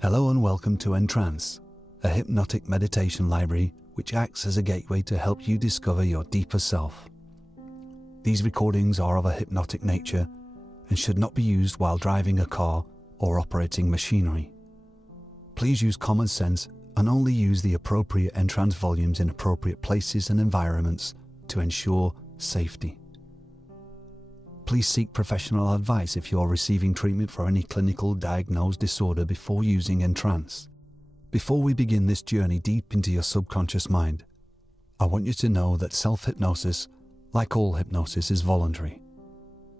Hello and welcome to EnTrance, a hypnotic meditation library which acts as a gateway to help you discover your deeper self. These recordings are of a hypnotic nature and should not be used while driving a car or operating machinery. Please use common sense and only use the appropriate EnTrance volumes in appropriate places and environments to ensure safety. Please seek professional advice if you are receiving treatment for any clinical diagnosed disorder before using EnTrance. Before we begin this journey deep into your subconscious mind, I want you to know that self-hypnosis, like all hypnosis, is voluntary.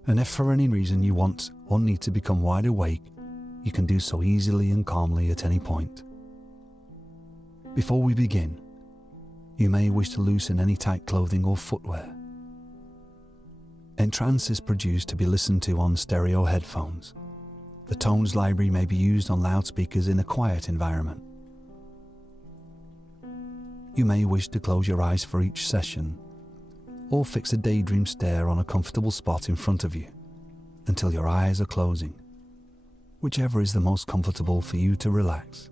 And if for any reason you want or need to become wide awake, you can do so easily and calmly at any point. Before we begin, you may wish to loosen any tight clothing or footwear. EnTrance is produced to be listened to on stereo headphones. The tones library may be used on loudspeakers in a quiet environment. You may wish to close your eyes for each session, or fix a daydream stare on a comfortable spot in front of you until your eyes are closing, whichever is the most comfortable for you to relax.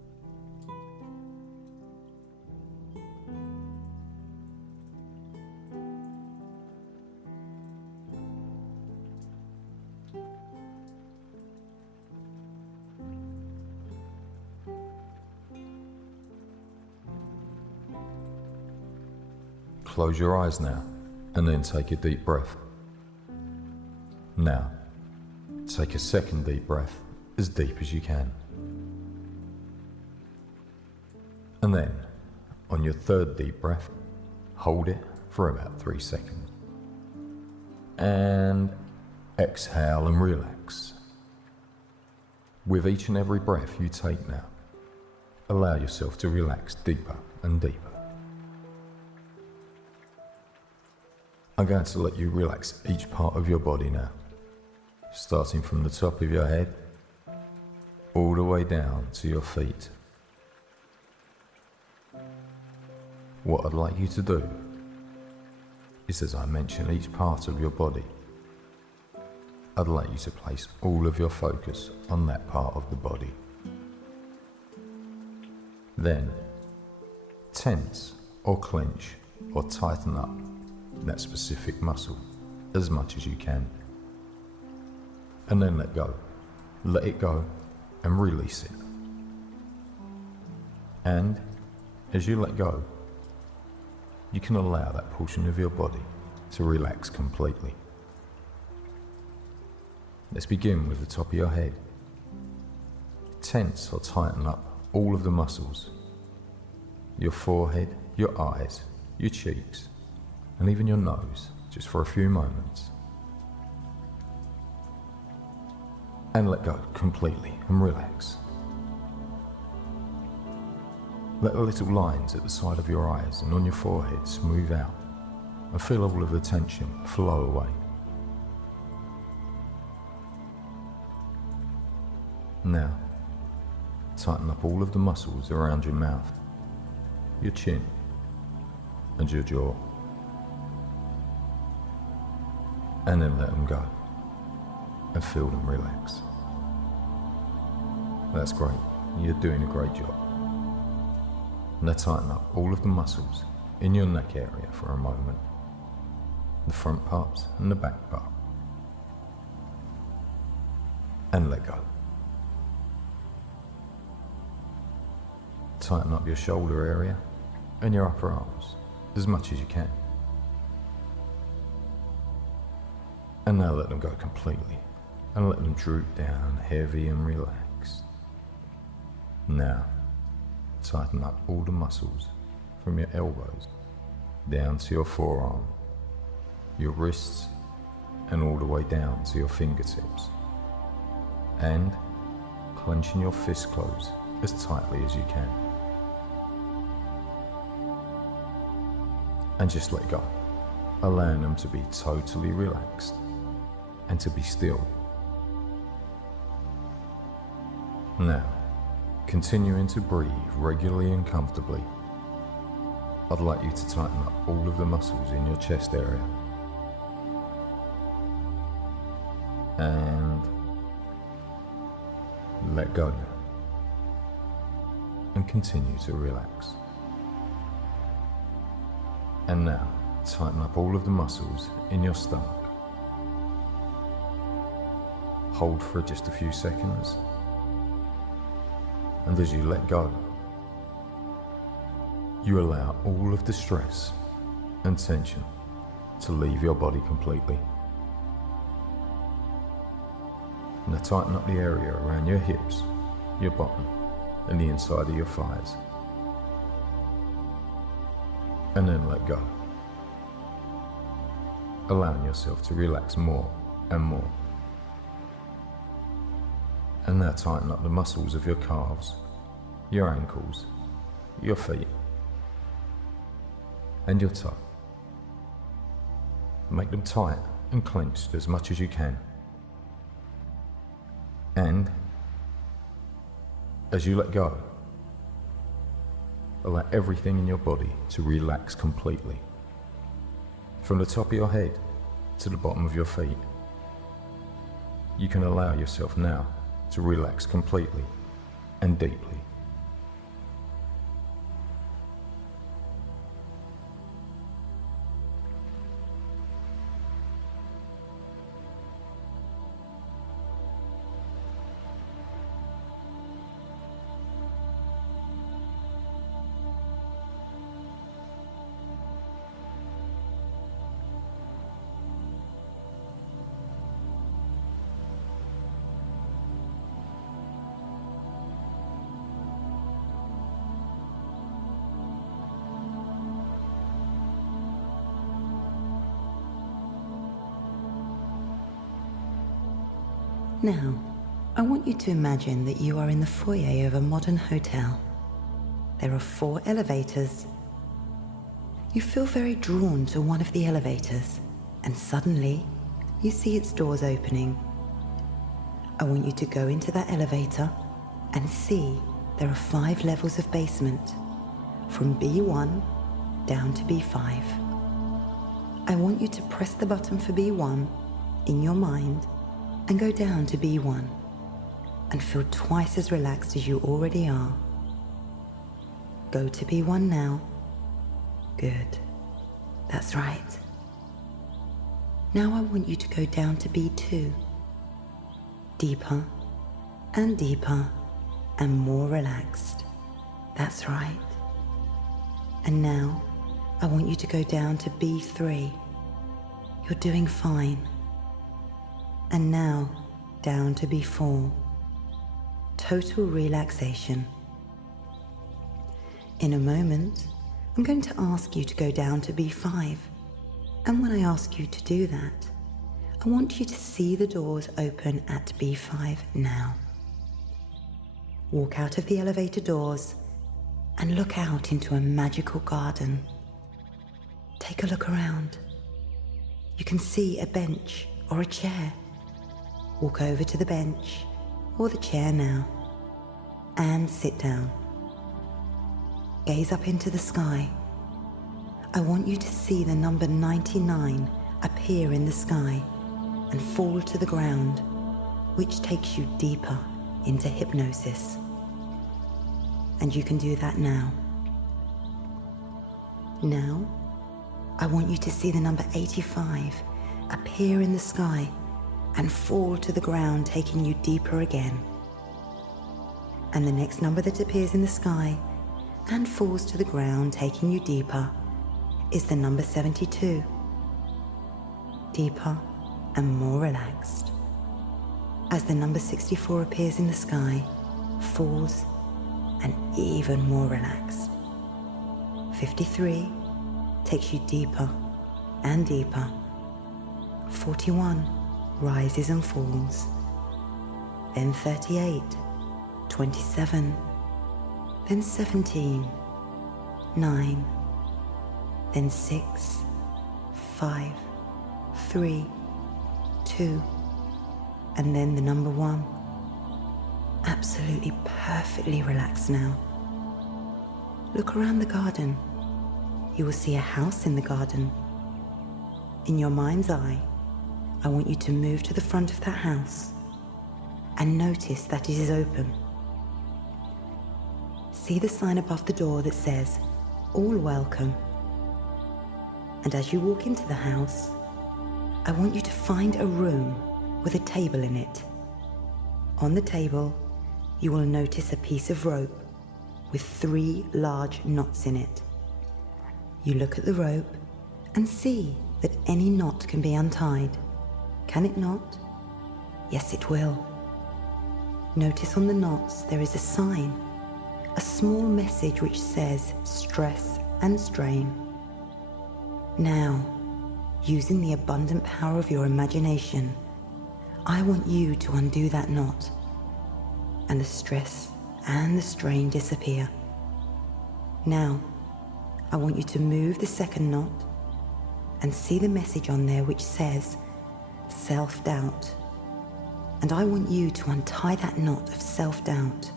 Close your eyes now, and then take a deep breath. Now, take a second deep breath, as deep as you can. And then, on your third deep breath, hold it for about 3 seconds. And exhale and relax. With each and every breath you take now, allow yourself to relax deeper and deeper. I'm going to let you relax each part of your body now, starting from the top of your head, all the way down to your feet. What I'd like you to do is, as I mention each part of your body, I'd like you to place all of your focus on that part of the body. Then, tense or clench or tighten up that specific muscle as much as you can. And then let go. Let it go and release it. And as you let go, you can allow that portion of your body to relax completely. Let's begin with the top of your head. Tense or tighten up all of the muscles. Your forehead, your eyes, your cheeks, and even your nose, just for a few moments. And let go completely and relax. Let the little lines at the side of your eyes and on your forehead smooth out and feel all of the tension flow away. Now, tighten up all of the muscles around your mouth, your chin, and your jaw. And then let them go and feel them relax. That's great. You're doing a great job. Now tighten up all of the muscles in your neck area for a moment, the front part and the back part, and let go. Tighten up your shoulder area and your upper arms as much as you can. And now let them go completely and let them droop down heavy and relaxed. Now, tighten up all the muscles from your elbows down to your forearm, your wrists, and all the way down to your fingertips. And clenching your fists closed as tightly as you can. And just let go, allowing them to be totally relaxed and to be still. Now, continuing to breathe regularly and comfortably, I'd like you to tighten up all of the muscles in your chest area. And let go now. And continue to relax. And now, tighten up all of the muscles in your stomach. Hold for just a few seconds. And as you let go, you allow all of the stress and tension to leave your body completely. Now tighten up the area around your hips, your bottom, and the inside of your thighs. And then let go, allowing yourself to relax more and more. And now tighten up the muscles of your calves, your ankles, your feet, and your toe. Make them tight and clenched as much as you can. And as you let go, allow everything in your body to relax completely. From the top of your head to the bottom of your feet. You can allow yourself now to relax completely and deeply. Now, I want you to imagine that you are in the foyer of a modern hotel. There are 4 elevators. You feel very drawn to one of the elevators, and suddenly, you see its doors opening. I want you to go into that elevator and see there are 5 levels of basement, from B1 down to B5. I want you to press the button for B1 in your mind and go down to B1 and feel twice as relaxed as you already are. Go to B1 now. Good. That's right. Now I want you to go down to B2. Deeper and deeper and more relaxed. That's right. And now I want you to go down to B3. You're doing fine. And now, down to B4. Total relaxation. In a moment, I'm going to ask you to go down to B5. And when I ask you to do that, I want you to see the doors open at B5 now. Walk out of the elevator doors and look out into a magical garden. Take a look around. You can see a bench or a chair. Walk over to the bench or the chair now and sit down. Gaze up into the sky. I want you to see the number 99 appear in the sky and fall to the ground, which takes you deeper into hypnosis. And you can do that now. Now, I want you to see the number 85 appear in the sky and fall to the ground, taking you deeper again. And the next number that appears in the sky and falls to the ground, taking you deeper, is the number 72. Deeper and more relaxed. As the number 64 appears in the sky, falls, and even more relaxed. 53 takes you deeper and deeper. 41 rises and falls. Then 38, 27, then 17, 9, then 6, 5, 3, 2, and then the number 1. Absolutely perfectly relaxed now. Look around the garden. You will see a house in the garden. In your mind's eye, I want you to move to the front of that house. and notice that it is open. See the sign above the door that says, "All welcome." And as you walk into the house, I want you to find a room with a table in it. On the table, you will notice a piece of rope with 3 large knots in it. You look at the rope and see that any knot can be untied. Can it not? Yes, it will. Notice on the knots there is a sign, a small message which says stress and strain. Now, using the abundant power of your imagination, I want you to undo that knot, and the stress and the strain disappear. Now, I want you to move the second knot and see the message on there which says self-doubt. And I want you to untie that knot of self-doubt.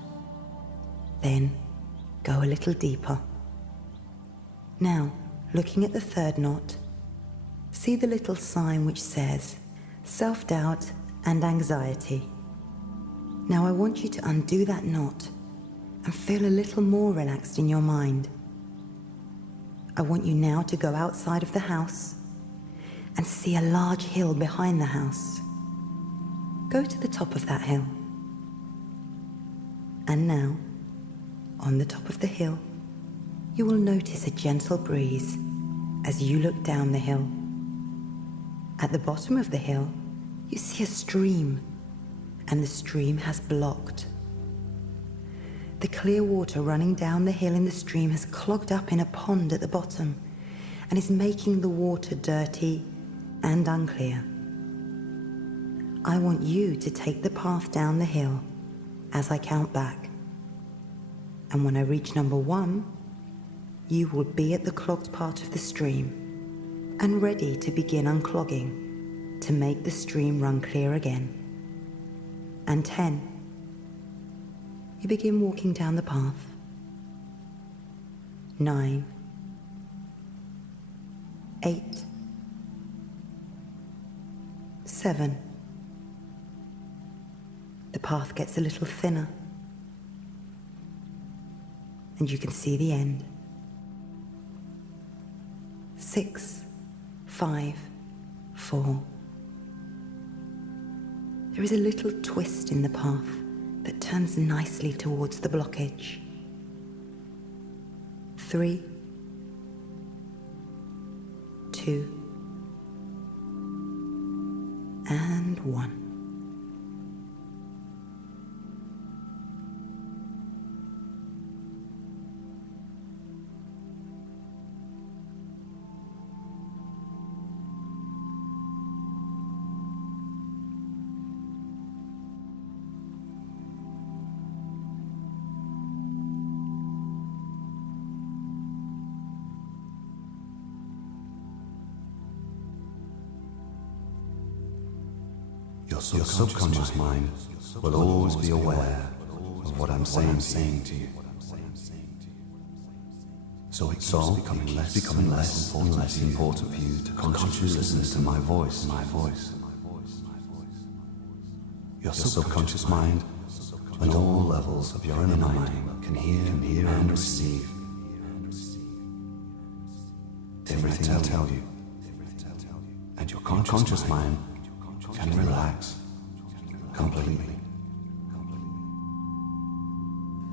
Then go a little deeper. Now, looking at the third knot, see the little sign which says self-doubt and anxiety. Now I want you to undo that knot and feel a little more relaxed in your mind. I want you now to go outside of the house and see a large hill behind the house. Go to the top of that hill. And now, on the top of the hill, you will notice a gentle breeze as you look down the hill. At the bottom of the hill, you see a stream, and the stream has blocked. The clear water running down the hill in the stream has clogged up in a pond at the bottom and is making the water dirty and unclear. I want you to take the path down the hill as I count back. And when I reach number 1, you will be at the clogged part of the stream and ready to begin unclogging to make the stream run clear again. And 10, you begin walking down the path. 9, 8, 7. The path gets a little thinner, and you can see the end. 6, 5, 4. There is a little twist in the path that turns nicely towards the blockage. 3, 2, and 1. Your subconscious mind will always be aware of what I'm saying to you. So it's all becoming less and less important for you to consciously listen to my voice. Your subconscious mind and all levels of your inner mind can hear and receive everything I tell you. And your conscious mind can relax completely.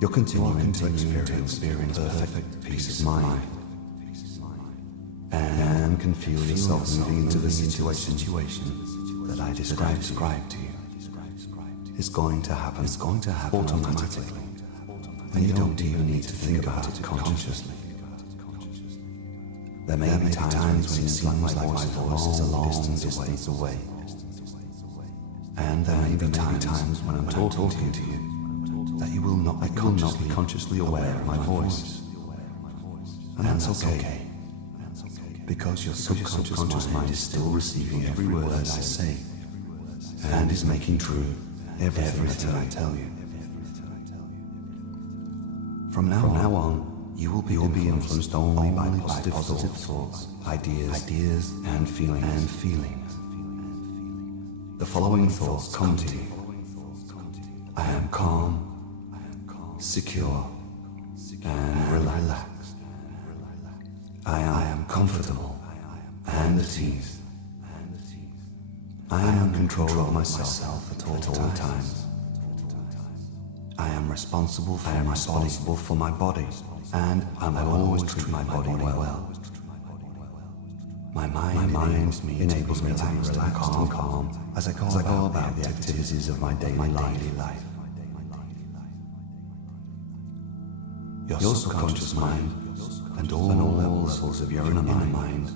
You're continuing to experience perfect peace of mind and can feel yourself moving into the situation that I described to you. It's going to happen automatically, and you don't even need to think about it consciously. There may be times when it seems like my voice is a long distance away. And there may be times when I'm talking to you that you will not be consciously aware of my voice. And that's okay, because your subconscious mind is still receiving every word I say and is making true everything I tell you. From now on, you will be influenced only by positive thoughts, ideas, and feelings. The following thoughts come to you. I am calm, secure, and relaxed. I am comfortable and at ease. I am in control of myself at all times. I am responsible for my body, and I will always treat my body well. My mind enables me to be relaxed and calm as I go about the activities of my daily life. Your subconscious mind and all levels of your inner mind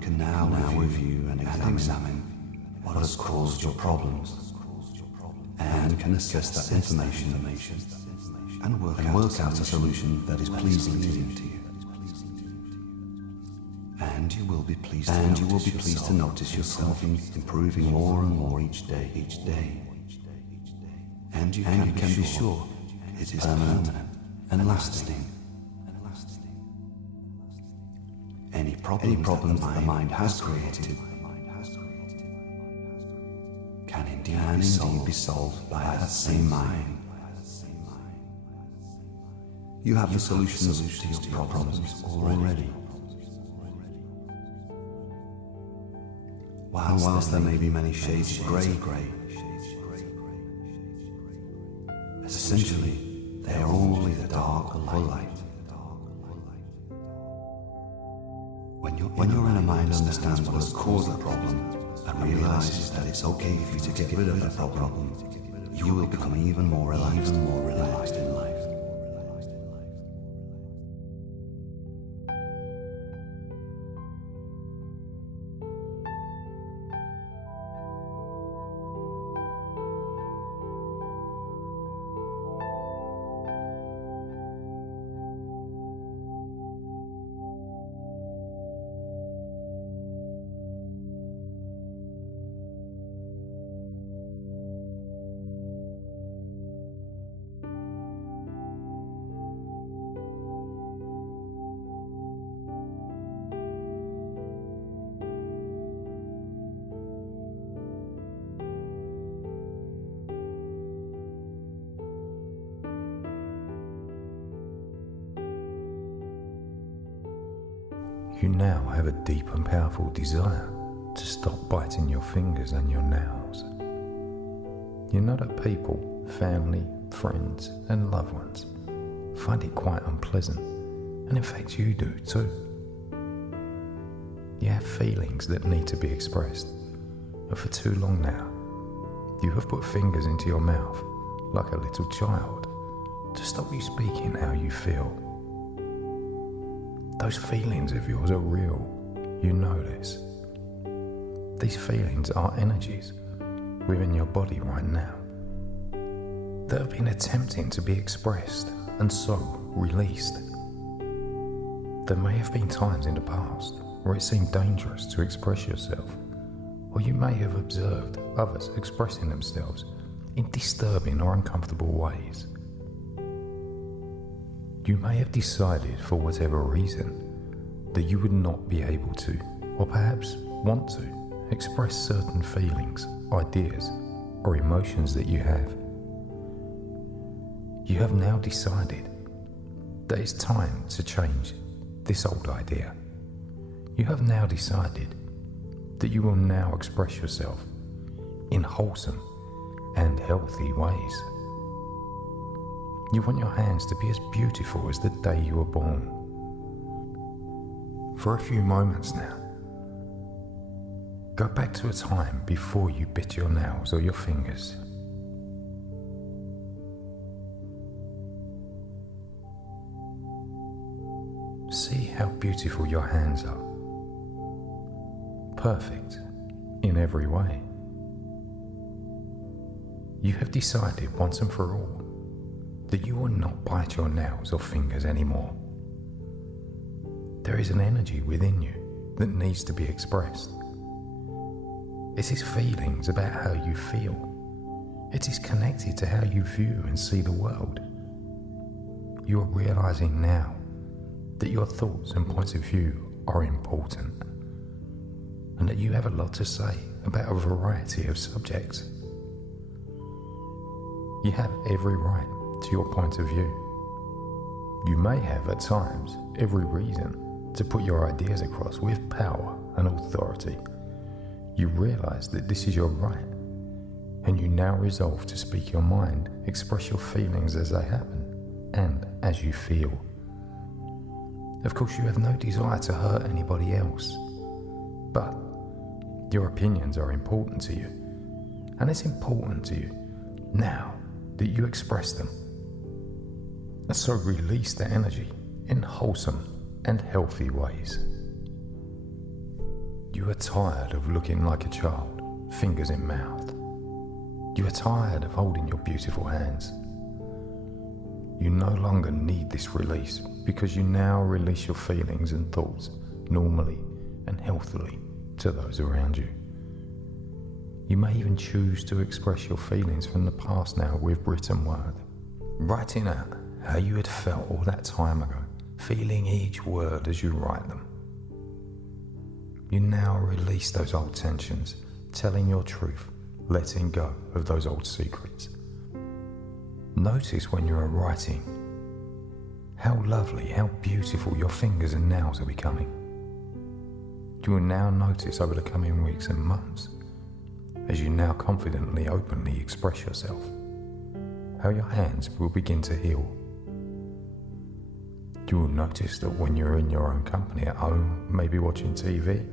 can now review and examine what has caused your problems, and can assess that information and work out a solution that is pleasing to you. And you will be pleased to notice yourself improving more and more each day. And you can be sure it is permanent and lasting. Any problems that the mind has created can indeed be solved by that same mind. You have the solutions to your problems already. Whilst there may be many shades of grey, essentially they are all either dark or light. When your inner mind understands what has caused the problem and realizes that it's okay for you to get rid of the problem, you will become even more relaxed in life. You now have a deep and powerful desire to stop biting your fingers and your nails. You know that people, family, friends and loved ones find it quite unpleasant, and in fact you do too. You have feelings that need to be expressed, and for too long now you have put fingers into your mouth like a little child to stop you speaking how you feel. Those feelings of yours are real, you know this. These feelings are energies within your body right now that have been attempting to be expressed and so released. There may have been times in the past where it seemed dangerous to express yourself, or you may have observed others expressing themselves in disturbing or uncomfortable ways. You may have decided for whatever reason that you would not be able to, or perhaps want to, express certain feelings, ideas, or emotions that you have. You have now decided that it's time to change this old idea. You have now decided that you will now express yourself in wholesome and healthy ways. You want your hands to be as beautiful as the day you were born. For a few moments now, go back to a time before you bit your nails or your fingers. See how beautiful your hands are. Perfect in every way. You have decided once and for all that you will not bite your nails or fingers anymore. There is an energy within you that needs to be expressed. It is feelings about how you feel. It is connected to how you view and see the world. You are realizing now that your thoughts and points of view are important, and that you have a lot to say about a variety of subjects. You have every right to your point of view. You may have, at times, every reason to put your ideas across with power and authority. You realize that this is your right, and you now resolve to speak your mind, express your feelings as they happen, and as you feel. Of course, you have no desire to hurt anybody else, but your opinions are important to you, and it's important to you now that you express them. And so release the energy in wholesome and healthy ways. You are tired of looking like a child, fingers in mouth. You are tired of holding your beautiful hands. You no longer need this release because you now release your feelings and thoughts normally and healthily to those around you. You may even choose to express your feelings from the past now with written word, writing out how you had felt all that time ago, feeling each word as you write them. You now release those old tensions, telling your truth, letting go of those old secrets. Notice when you are writing how lovely, how beautiful your fingers and nails are becoming. You will now notice over the coming weeks and months, as you now confidently, openly express yourself, how your hands will begin to heal. You will notice that when you're in your own company at home, maybe watching TV,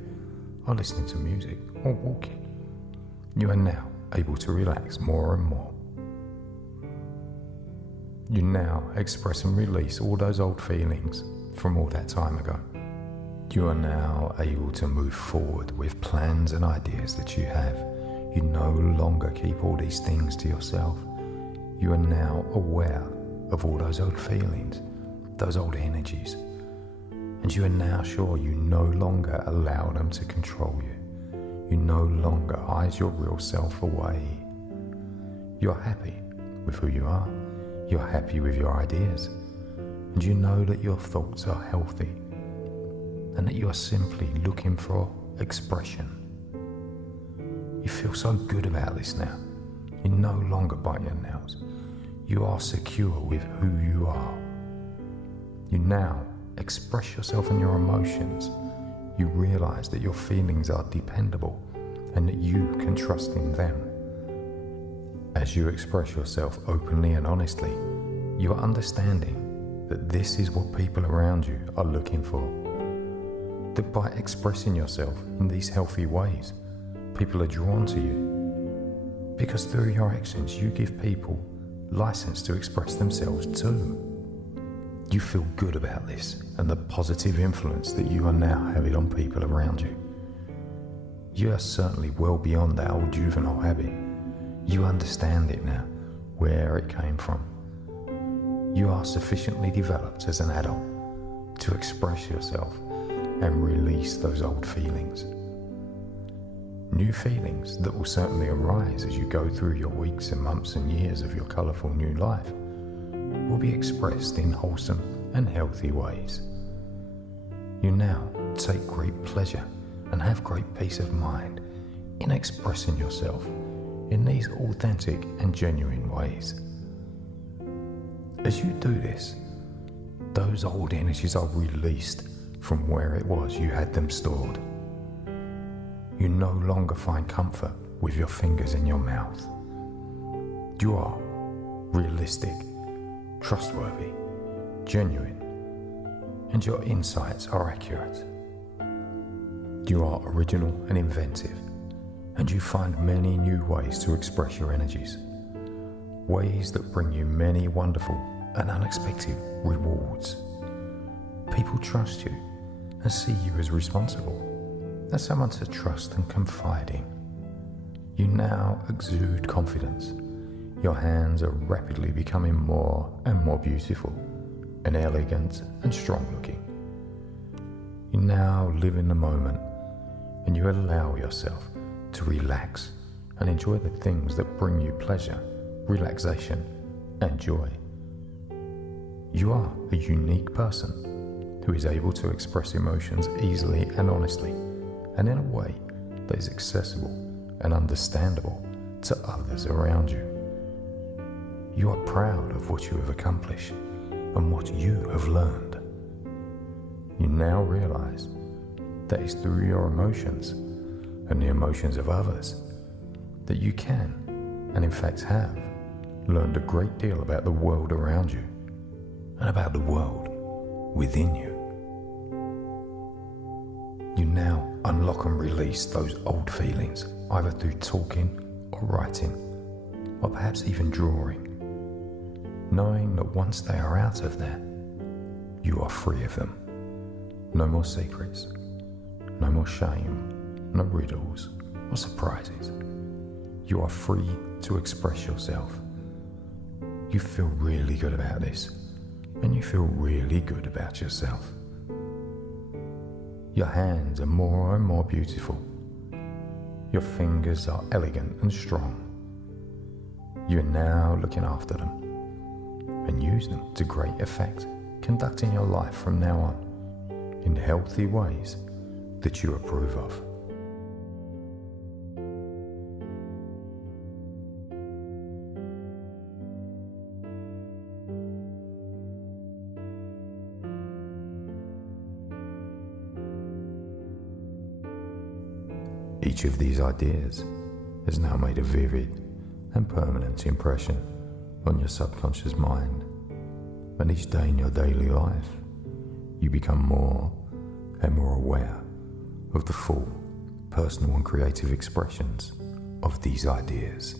or listening to music, or walking, you are now able to relax more and more. You now express and release all those old feelings from all that time ago. You are now able to move forward with plans and ideas that you have. You no longer keep all these things to yourself. You are now aware of all those old feelings, those old energies, and you are now sure you no longer allow them to control you. You no longer hide your real self away. You're happy with who you are. You're happy with your ideas, and you know that your thoughts are healthy, and that you are simply looking for expression. You feel so good about this now. You no longer bite your nails. You are secure with who you are. You now express yourself and your emotions. You realize that your feelings are dependable and that you can trust in them. As you express yourself openly and honestly, you are understanding that this is what people around you are looking for. That by expressing yourself in these healthy ways, people are drawn to you. Because through your actions, you give people license to express themselves too. You feel good about this and the positive influence that you are now having on people around you. You are certainly well beyond that old juvenile habit. You understand it now, where it came from. You are sufficiently developed as an adult to express yourself and release those old feelings. New feelings that will certainly arise as you go through your weeks and months and years of your colourful new life will be expressed in wholesome and healthy ways. You now take great pleasure and have great peace of mind in expressing yourself in these authentic and genuine ways. As you do this, those old energies are released from where it was you had them stored. You no longer find comfort with your fingers in your mouth. You are realistic, trustworthy, genuine, and your insights are accurate. You are original and inventive, and you find many new ways to express your energies, ways that bring you many wonderful and unexpected rewards. People trust you and see you as responsible, as someone to trust and confide in. You now exude confidence. Your hands are rapidly becoming more and more beautiful and elegant and strong looking. You now live in the moment and you allow yourself to relax and enjoy the things that bring you pleasure, relaxation, and joy. You are a unique person who is able to express emotions easily and honestly, and in a way that is accessible and understandable to others around you. You are proud of what you have accomplished and what you have learned. You now realize that it's through your emotions and the emotions of others that you can, and in fact have, learned a great deal about the world around you and about the world within you. You now unlock and release those old feelings, either through talking or writing, or perhaps even drawing, knowing that once they are out of there, you are free of them. No more secrets, no more shame, no riddles or surprises. You are free to express yourself. You feel really good about this, and you feel really good about yourself. Your hands are more and more beautiful. Your fingers are elegant and strong. You are now looking after them and use them to great effect, conducting your life from now on in healthy ways that you approve of. Each of these ideas has now made a vivid and permanent impression on your subconscious mind, and each day in your daily life, you become more and more aware of the full, personal and creative expressions of these ideas.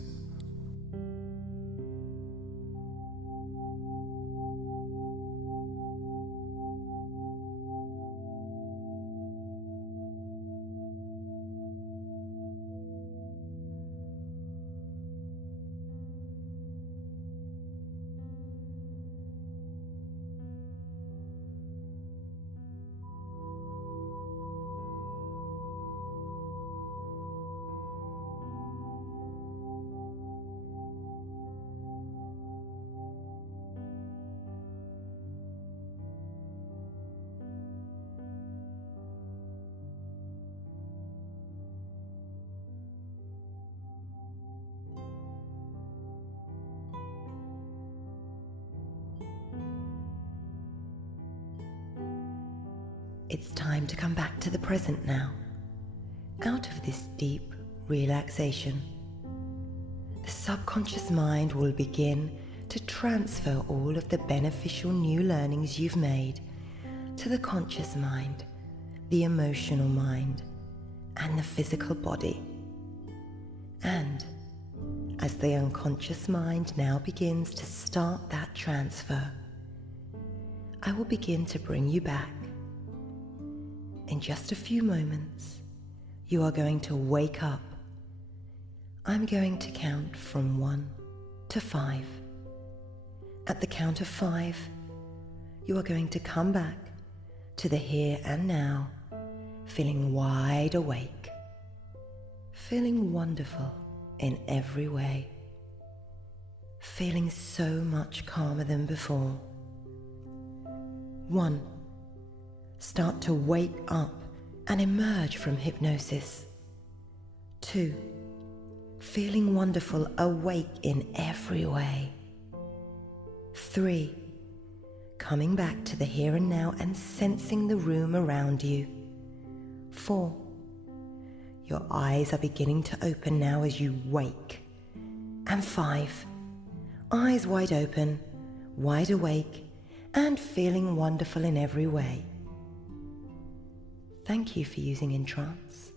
It's time to come back to the present now, out of this deep relaxation. The subconscious mind will begin to transfer all of the beneficial new learnings you've made to the conscious mind, the emotional mind, and the physical body. And as the unconscious mind now begins to start that transfer, I will begin to bring you back. In just a few moments, you are going to wake up. I'm going to count from 1 to 5. At the count of 5, you are going to come back to the here and now, feeling wide awake, feeling wonderful in every way, feeling so much calmer than before. 1. Start to wake up and emerge from hypnosis. 2. Feeling wonderful, awake in every way. 3. Coming back to the here and now and sensing the room around you. 4. Your eyes are beginning to open now as you wake. And 5. Eyes wide open, wide awake, and feeling wonderful in every way. Thank you for using EnTrance.